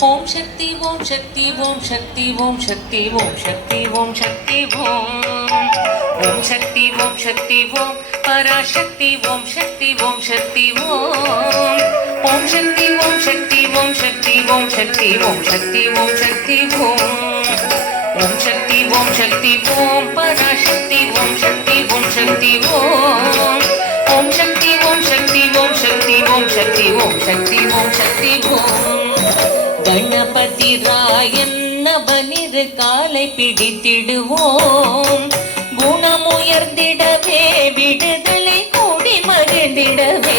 ஓம் சக்தி ஓம் சக்தி ஓம் சக்தி ஓம் சக்தி ஓம் சக்தி ஓம் சக்தி ஓம் ஓம் சக்தி ஓம் சக்தி ஓம் பராசக்தி ஓம் சக்தி ஓம் சக்தி ஓம் ஓம் சக்தி ஓம் சக்தி ஓம் சக்தி ஓம் சக்தி ஓம் சக்தி ஓம் சக்தி ஓம் ஓம் சக்தி ஓம் சக்தி ஓம் பராசக்தி ஓம் சக்தி ஓம் சக்தி ஓம் ஓம் சக்தி ஓம் சக்தி ஓம் சக்தி ஓம் சக்தி ஓம் சக்தி ஓம் சக்தி ஓம் கணபதி ராயன் நவனிரு காலை பிடித்திடுவோம் குணமுயர்ந்திடவே விடுதலை கூடி மகிழ்ந்திடவே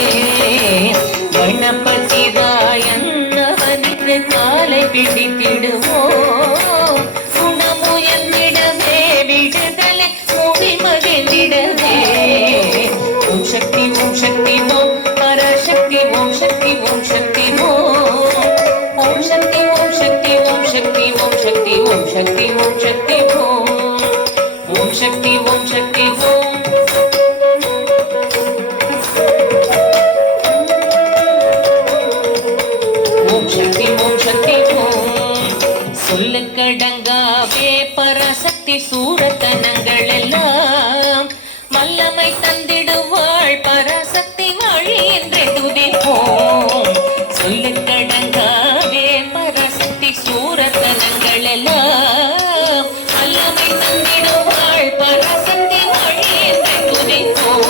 கணபதி ராயன் நவனிரு காலை பிடித்திடுவோம் குணமுயர்ந்திடவே விடுதலை கூடி மகிழ்ந்திடவே ஓம் சக்தி ஓம் சக்தி ஓம் பராசக்தி ஓம் சக்தி ஓம் சக்தி ஓம் ஓம் சக்தி ஓம் சக்தி ஓம் சக்தி ஓம் சக்தி ஓம் சக்தி ஓம் சக்தி ஓம் ஓம் சக்தி ஓம் சக்தி ஓம் ஓம் சக்தி ஓம் சக்தி ஓம் சொல்லுக்கடங்காவே பராசக்தி சூரத்தனங்கள் எல்லாம் வல்லமை தந்திடுவாள் பராசக்தி வழி என்று துதிப்போம் சொல்லுக்கடங்காவே பராசக்தி சூரத்தனங்கள் எல்லாம் வல்லமை தந்திடுவாள் பராசக்தி வழி என்று துதிப்போம்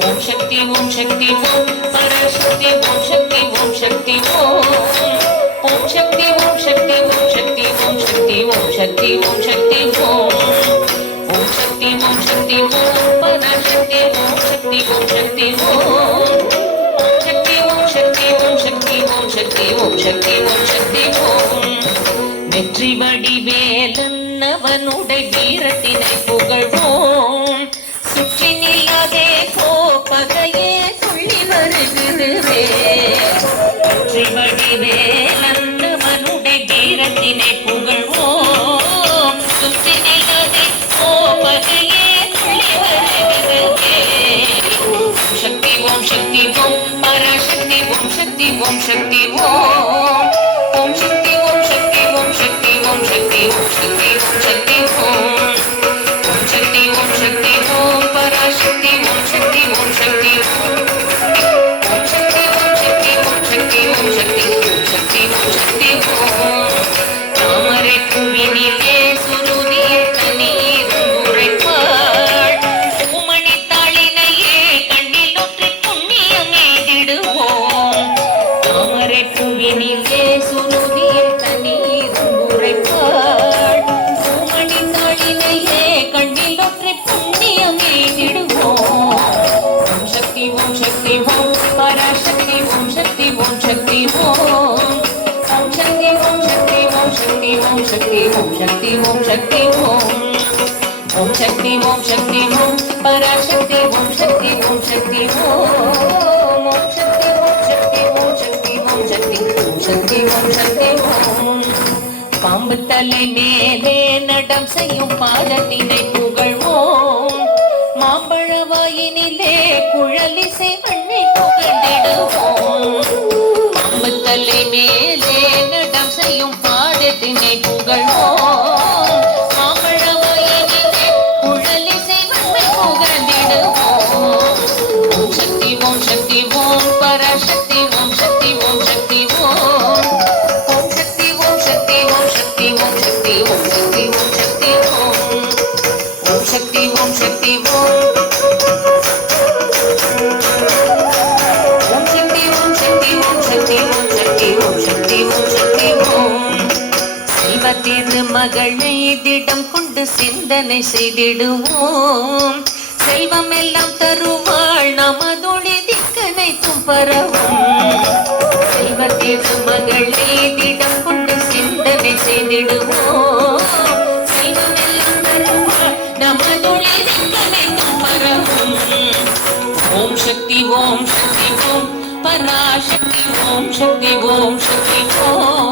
ஓம் சக்தி ஓம் சக்தி ஓம் பராசக்தி ஓம் சக்தி ஓம் சக்தி ஓம் ஓம் சக்தி ஓம் சக்தி ஓம் சக்தி ஓம் சக்தி ஓம் சக்தி ஓம் சக்தி ஓம் ஓம் சக்தி ஓம் சக்தி ஓம் பராசக்தி ஓம் சக்தி ஓம் சக்தி ஓம் ஓம் சக்தி ஓம் சக்தி ஓம் சக்தி ஓம் சக்தி ஓம் சக்தி ஓம் சக்தி ஓம் வெற்றி வடிவேலன் அவனுடைய வீரத்தினை புகழ்வோம் சுற்றி நில்லாதே போ பகையே துள்ளி வருகிறவே வெற்றி வடிவேலன் அவனுடைய வீரத்தினை புகழ்வோம் சுற்றி நில்லாதே போ பகையே துள்ளி வருகிறவே ஓம் சக்தி ஓம் சக்தி ஓம் பராசக்தி ஓம் சக்தி ஓம் சக்தி ஓம் ஓம் சக்தி ஓம் சக்தி ஓம் சக்தி ஓம் சக்தி ஓம் சக்தி ஓம் சக்தி ஓம் ஓம் சக்தி ஓம் சக்தி ஓம் பராசக்தி ஓம் சக்தி ஓம் சக்தி ஓம் ஓம் சக்தி ஓம் சக்தி ஓம் சக்தி ஓம் சக்தி ஓம் சக்தி ஓம் சக்தி ஓம் தாமரை பூவினிலே சுருதிய தண்ணீர் உரைப்பாள் பூமணி தாளினையே கண்ணில் ஒற்றை புண்ணியம் எய்திடுவோம் தாமரை பூவினிலே சுருதிய தண்ணீர் உரைப்பாள் பூமணி தாளினையே கண்ணில் ஒற்றை புண்ணியம் எய்திடுவோம் ஓம் சக்தி ஓம் சக்தி ஓம் பராசக்தி ஓம் சக்தி ஓம் சக்தி ஓம் ஓம் சக்தி ஓம் சக்தி ஓம் சக்தி ஓம் சக்தி ஓம் சக்தி ஓம் சக்தி ஓம் ஓம் சக்தி ஓம் சக்தி ஓம் பராசக்தி ஓம் சக்தி ஓம் சக்தி ஓம் ஓம் சக்தி ஓம் சக்தி ஓம் சக்தி ஓம் சக்தி ஓம் சக்தி ஓம் சக்தி ஓம் பாம்பு தலை மேலே நடம் செய்யும் பாதத்தினை புகழ்வோம் மாம்பழ வாயினிலே குழலிசை பண்ணை புகழ்ந்திடுவோம் பாம்பு தலை மேலே நடம் செய்யும் பாதத்தினை புகழ்வோம் மாம்பழ வாயினிலே குழலிசை பண்ணை புகழ்ந்திடுவோம் ஓம் சக்தி ஓம் சக்தி ஓம் பராசக்தி ஓம் சக்தி ஓம் சக்தி ஓம் ஓம் சக்தி ஓம் சக்தி ஓம் சக்தி ஓம் சக்தி ஓம் சக்தி ஓம் சக்தி ஓம் ஓம் சக்தி ஓம் சக்தி ஓம் ஓம் சக்தி ஓம் சக்தி ஓம் சக்தி ஓம் சக்தி ஓம் சக்தி ஓம் சக்தி ஓம் செல்வத்திரு மகளை திடம் கொண்டு சிந்தனை செய்திடுவோம் செல்வம் எல்லாம் தருவாள் நமதொழி திக்கனைத்தும் பரவும் செல்வத்திரு மகளை திடம் கொண்டு சிந்தனை செய்திடுவோம் செல்வம் எல்லாம் தருவாள் நமதொழி திக்கனைத்தும் பரவும் ஓம் சக்தி ஓம் பராசக்தி ஓம் சக்தி ஓம் சக்தி ஓம்